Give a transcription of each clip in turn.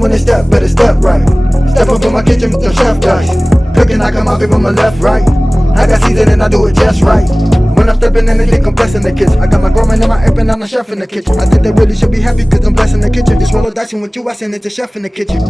when they step, better step right. Step up in my kitchen with the chef dice. Cooking, I come out from my left, right. I got season and I do it just right. When I'm stepping in, they think I'm blessing the kitchen. I got my grandma and my apron, I'm the chef in the kitchen. I think they really should be happy cause I'm blessing the kitchen. This roll of dice with you, I send it to chef in the kitchen.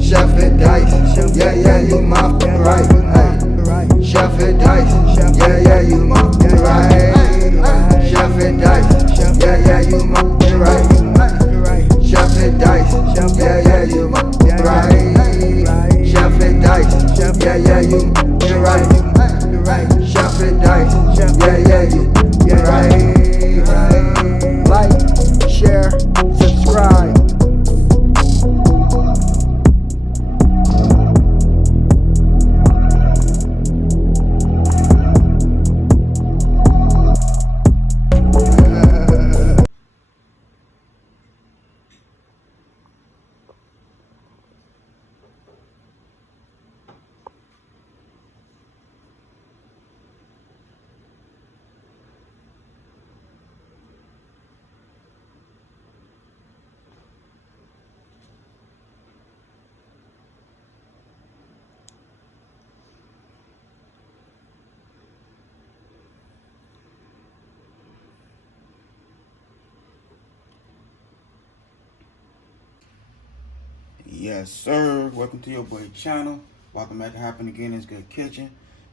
Chef and dice, yeah, yeah, you my right. Hey. Chef and dice, yeah, yeah, you my right. Chef and dice, yeah, yeah, you my right. Chef and dice, yeah, yeah, you my right. Chef and dice, yeah, yeah, you right. Chef and dice, yeah, yeah, you right. Like, share, subscribe. Yes, sir. Welcome to your boy channel. About to make it happen again. It's Good Kitchen.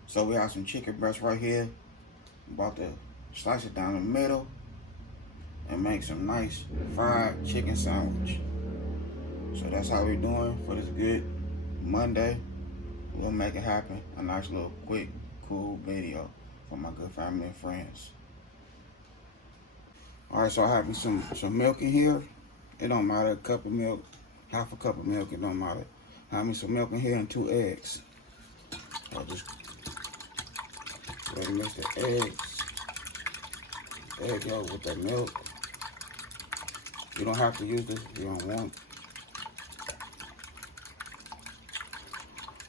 So we have some chicken breast right here. About to slice it down the middle and make some nice fried chicken sandwich. So that's how we're doing for this good Monday. We'll make it happen. A nice little quick, cool video for my good family and friends. Alright, so I have me some milk in here. It don't matter, a cup of milk, half a cup of milk, it don't matter. I have me some milk in here and 2 eggs. I'll just go ahead and mix the egg yolk with the milk. You don't have to use this if you don't want.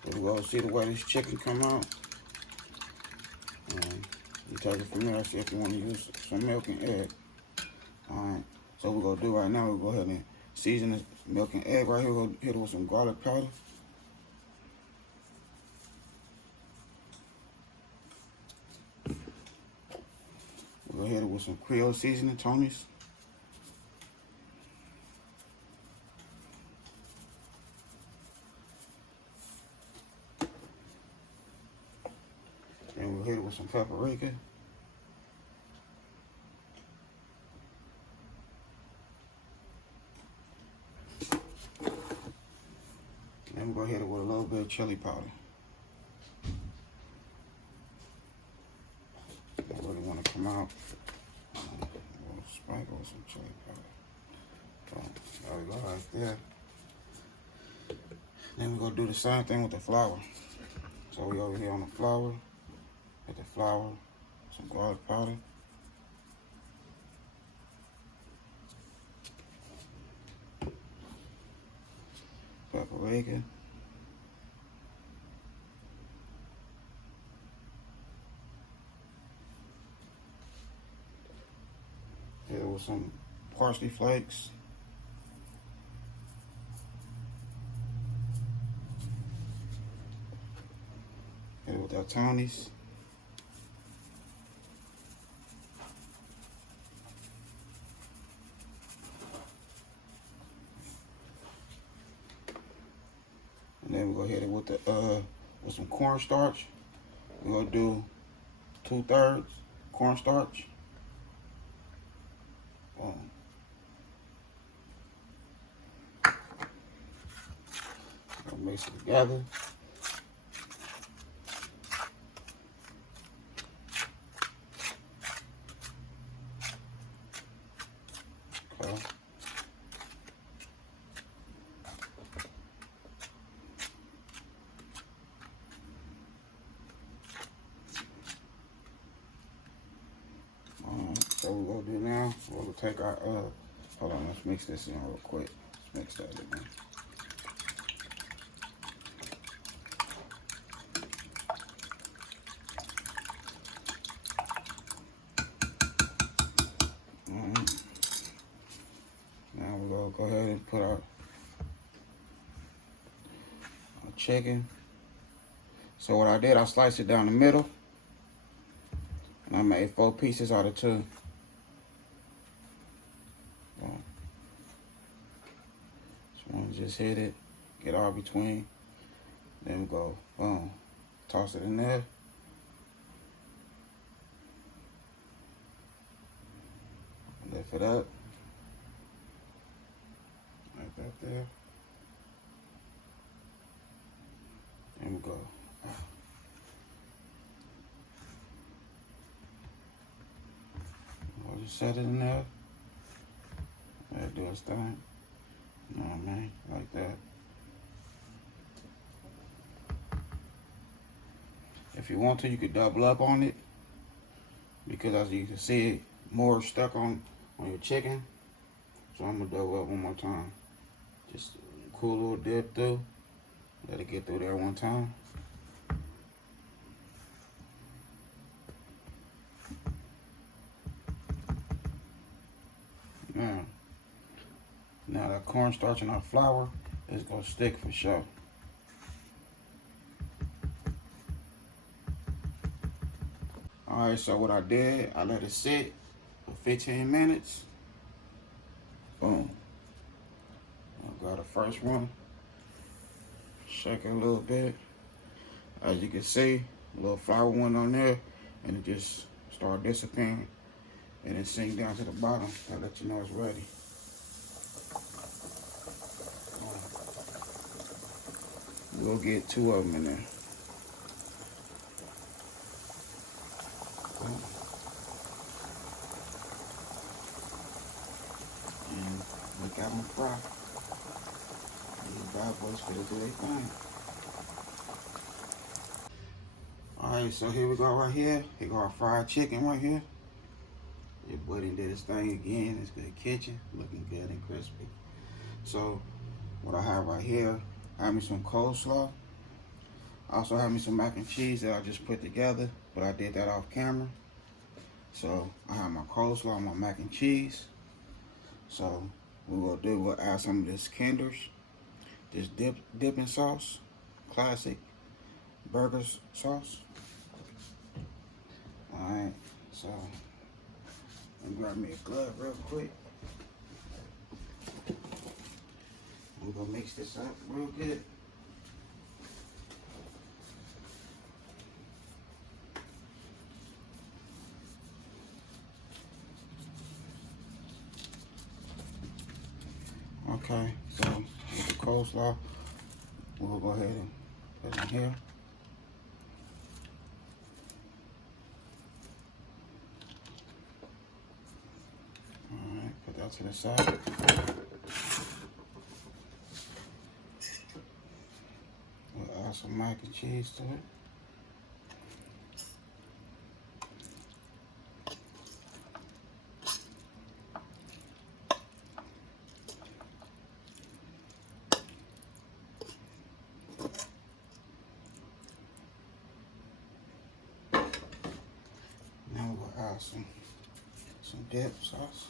We're going to see the way this chicken come out. And you take it from there, see if you want to use some milk and egg. Alright, so we're going to do right now, we'll go ahead and season this milk and egg right here. We'll hit it with some garlic powder. We'll go hit it with some Creole seasoning, Tony's. And we'll hit it with some paprika. And we'll go hit it with a little bit of chili powder. I really want to come out. We'll sprinkle some chili powder. So, there we go right there. Then we're going to do the same thing with the flour. So we over here on the flour. With the flour, some garlic powder. Paprika. Hit it with some parsley flakes. Hit it with our Tony's. And then we're gonna hit it with the with some cornstarch. We're gonna do 2/3 cornstarch. Gonna mix it together. Okay. So we're gonna do now, we'll take our hold on, let's mix this in real quick. Let's mix that in. Now we're gonna go ahead and put our chicken. So what I did, I sliced it down the middle. And I made 4 pieces out of 2. Boom. This one just hit it. Get all between. Then we go, boom. Toss it in there. Lift it up. Like that there. There we go. I'll just set it in there. Let it do its thing. You know what I mean? Like that. If you want to, you could double up on it. Because as you can see, it more stuck on your chicken. So I'm gonna double up one more time. Just a cool little dip through. Let it get through there one time. Now that cornstarch and our flour is gonna stick for sure. Alright, so what I did, I let it sit for 15 minutes. Boom. I'll grab the first one. Shake it a little bit. As you can see, a little flour went on there and it just started disappearing. And it sink down to the bottom. I'll let you know it's ready. We'll get 2 of them in there. And look at them fry. These bad boys finna do their thing. Alright, so here we go right here. Here go our fried chicken right here. Your buddy did his thing again. It's good kitchen. Looking good and crispy. So what I have right here, I have me some coleslaw. I also have me some mac and cheese that I just put together, but I did that off camera. So I have my coleslaw and my mac and cheese. So what we'll add some of this KINDER'S, this dipping sauce, classic burger sauce. Alright, so I'm gonna grab me a glove real quick. I'm gonna mix this up real good. Okay, so with the coleslaw, we'll go ahead and put it in here. Alright, put that to the side. We'll add some mac and cheese to it. Now we'll add some dip sauce.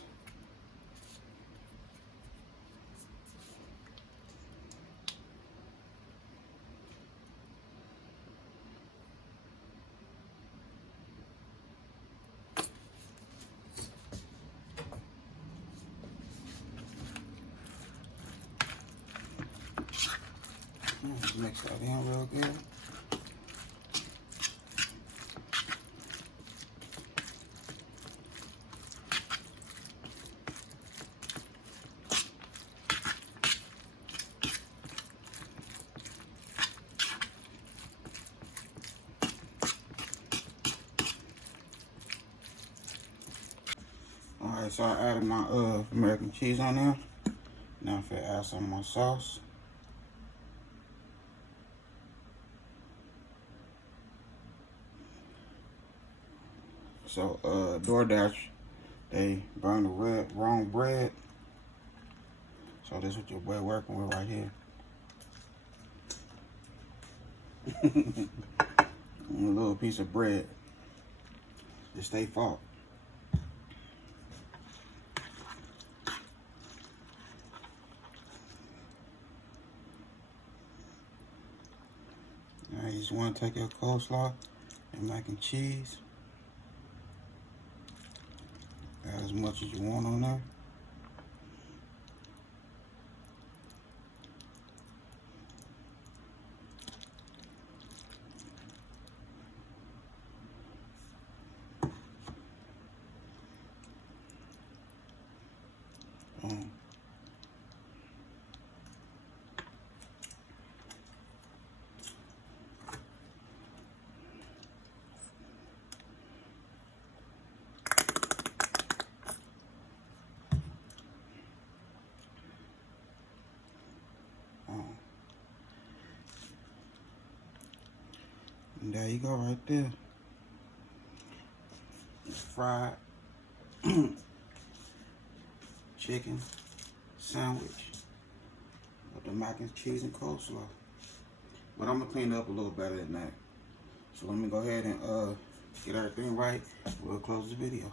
Just mix that in real good. Alright, so I added my American cheese on there. Now if I add some more sauce. So DoorDash, they burn the wrong bread. So this is what your boy working with right here. A little piece of bread. It's their fault. just want to take your coleslaw and mac and cheese. Add as much as you want on there. Boom. And there you go right there. Fried chicken sandwich with the mac and cheese and coleslaw. But I'm gonna clean it up a little better than that. So let me go ahead and get everything right. We'll close the video.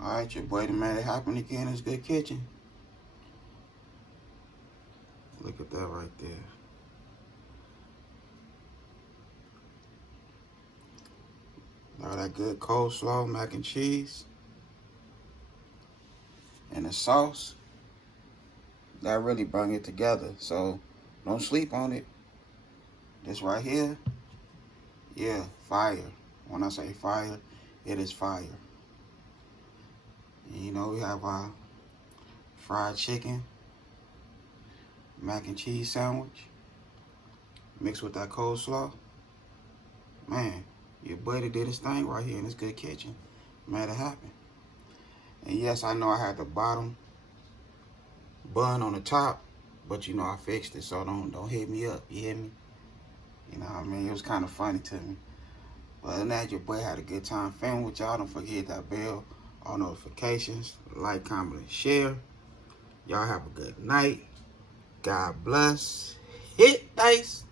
Alright, your boy done made it happen again. It's Good Kitchen. Look at that right there. All that good coleslaw, mac and cheese, and the sauce. That really bring it together. So don't sleep on it. This right here, yeah, fire. When I say fire, it is fire. And you know, we have our fried chicken, mac and cheese sandwich, mixed with that coleslaw. Man, your buddy did his thing right here in this Good Kitchen. Made it happen. And yes, I know I had the bottom bun on the top, but you know I fixed it, so don't hit me up. You hear me? You know what I mean? It was kind of funny to me. But other than that, your boy had a good time filming with y'all. Don't forget that bell, all notifications, like, comment, and share. Y'all have a good night. God bless. Hit dice.